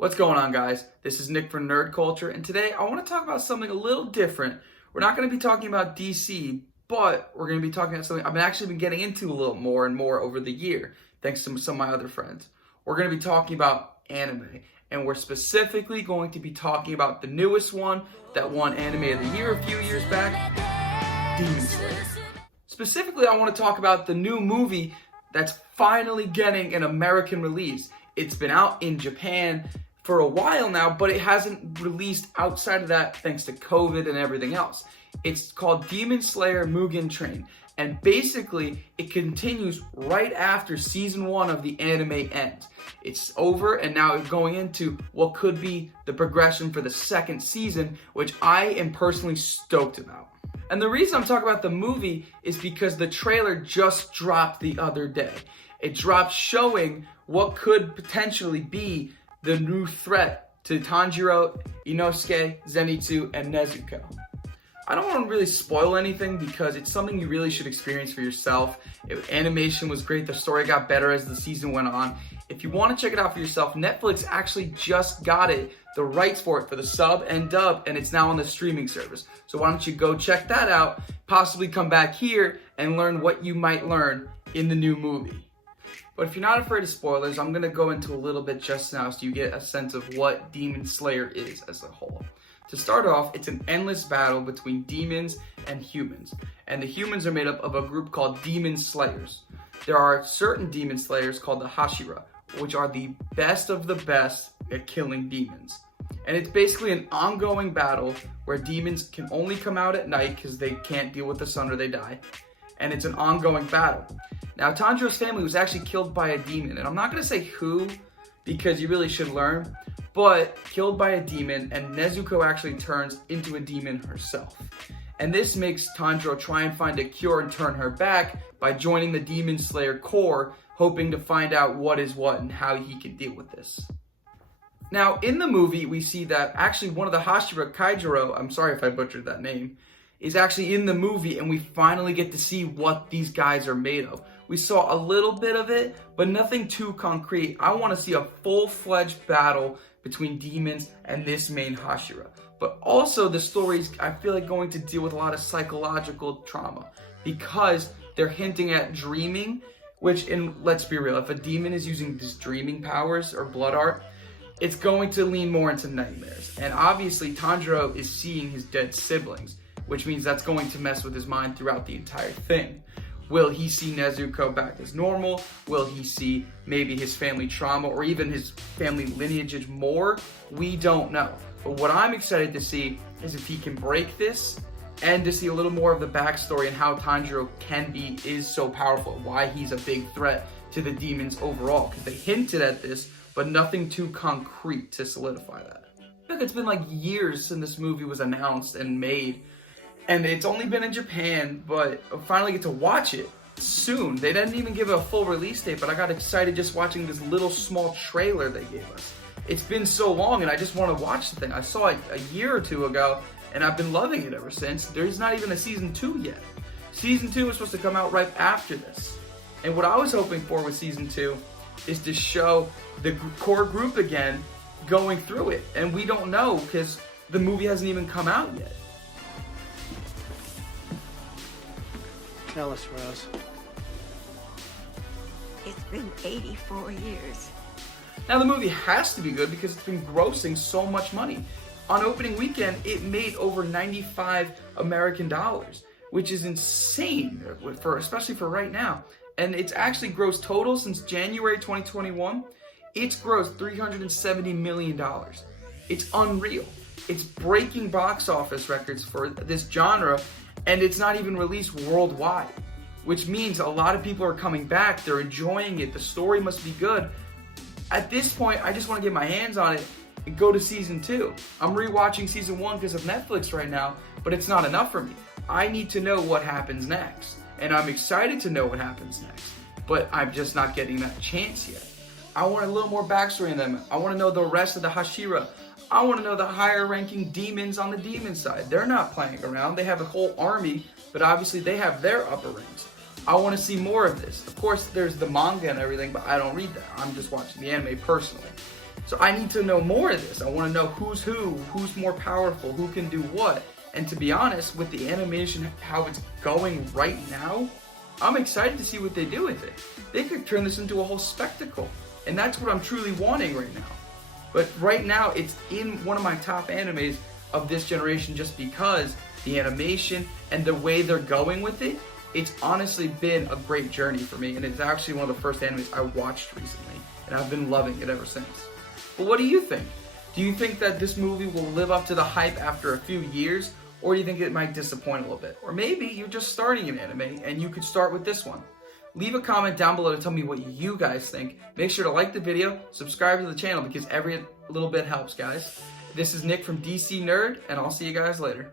What's going on, guys? This is Nick for Nerd Culture, and today I want to talk about something a little different. We're not going to be talking about DC, but we're going to be talking about something I've actually been getting into a little more and more over the year, thanks to some of my other friends. We're going to be talking about anime, and we're specifically going to be talking about the newest one that won Anime of the Year a few years back, Demon Slayer. Specifically, I want to talk about the new movie that's finally getting an American release. It's been out in Japan for a while now, but it hasn't released outside of that thanks to COVID and everything else. It's called Demon Slayer Mugen Train, and basically it continues right after season 1 of the anime ends. It's over, and now it's going into what could be the progression for the second season, which I am personally stoked about. And the reason I'm talking about the movie is because the trailer just dropped the other day. It dropped showing what could potentially be the new threat to Tanjiro, Inosuke, Zenitsu, and Nezuko. I don't want to really spoil anything because it's something you really should experience for yourself. Animation was great, the story got better as the season went on. If you want to check it out for yourself, Netflix actually just got the rights for it for the sub and dub, and it's now on the streaming service. So why don't you go check that out, possibly come back here and learn what you might learn in the new movie. But if you're not afraid of spoilers, I'm going to go into a little bit just now so you get a sense of what Demon Slayer is as a whole. To start off, it's an endless battle between demons and humans. And the humans are made up of a group called Demon Slayers. There are certain Demon Slayers called the Hashira, which are the best of the best at killing demons. And it's basically an ongoing battle where demons can only come out at night because they can't deal with the sun or they die. And it's an ongoing battle. Now, Tanjiro's family was actually killed by a demon, and I'm not going to say who, because you really should learn, but killed by a demon, and Nezuko actually turns into a demon herself. And this makes Tanjiro try and find a cure and turn her back by joining the Demon Slayer Corps, hoping to find out what is what and how he can deal with this. Now, in the movie, we see that actually one of the Hashira, Kaijiro, I'm sorry if I butchered that name, is actually in the movie, and we finally get to see what these guys are made of. We saw a little bit of it, but nothing too concrete. I want to see a full-fledged battle between demons and this main Hashira. But also the stories, I feel like, going to deal with a lot of psychological trauma because they're hinting at dreaming, which, let's be real, if a demon is using these dreaming powers or blood art, it's going to lean more into nightmares. And obviously Tanjiro is seeing his dead siblings, which means that's going to mess with his mind throughout the entire thing. Will he see Nezuko back as normal? Will he see maybe his family trauma or even his family lineage more? We don't know. But what I'm excited to see is if he can break this and to see a little more of the backstory and how Tanjiro is so powerful, why he's a big threat to the demons overall. Because they hinted at this, but nothing too concrete to solidify that. I feel like it's been like years since this movie was announced and made. And it's only been in Japan, but I'll finally get to watch it soon. They didn't even give it a full release date, but I got excited just watching this little small trailer they gave us. It's been so long, and I just want to watch the thing. I saw it a year or two ago, and I've been loving it ever since. There's not even a season 2 yet. Season 2 is supposed to come out right after this. And what I was hoping for with season 2 is to show the core group again going through it. And we don't know because the movie hasn't even come out yet. Tell us, Rose. It's been 84 years. Now the movie has to be good because it's been grossing so much money. On opening weekend, it made over 95 American dollars, which is insane, especially for right now. And it's actually grossed total since January 2021. It's grossed $370 million. It's unreal. It's breaking box office records for this genre, and it's not even released worldwide, which means a lot of people are coming back. They're enjoying it. The story must be good. At this point, I just want to get my hands on it and go to season 2. I'm rewatching season 1 because of Netflix right now, but it's not enough for me. I need to know what happens next, and I'm excited to know what happens next, but I'm just not getting that chance yet. I want a little more backstory in them. I want to know the rest of the Hashira. I want to know the higher ranking demons on the demon side. They're not playing around. They have a whole army, but obviously they have their upper ranks. I want to see more of this. Of course, there's the manga and everything, but I don't read that. I'm just watching the anime personally. So I need to know more of this. I want to know who's more powerful, who can do what. And to be honest, with the animation, how it's going right now, I'm excited to see what they do with it. They could turn this into a whole spectacle. And that's what I'm truly wanting right now. But right now, it's in one of my top animes of this generation just because the animation and the way they're going with it, it's honestly been a great journey for me. And it's actually one of the first animes I watched recently. And I've been loving it ever since. But what do you think? Do you think that this movie will live up to the hype after a few years? Or do you think it might disappoint a little bit? Or maybe you're just starting an anime and you could start with this one. Leave a comment down below to tell me what you guys think. Make sure to like the video, subscribe to the channel because every little bit helps, guys. This is Nick from DC Nerd, and I'll see you guys later.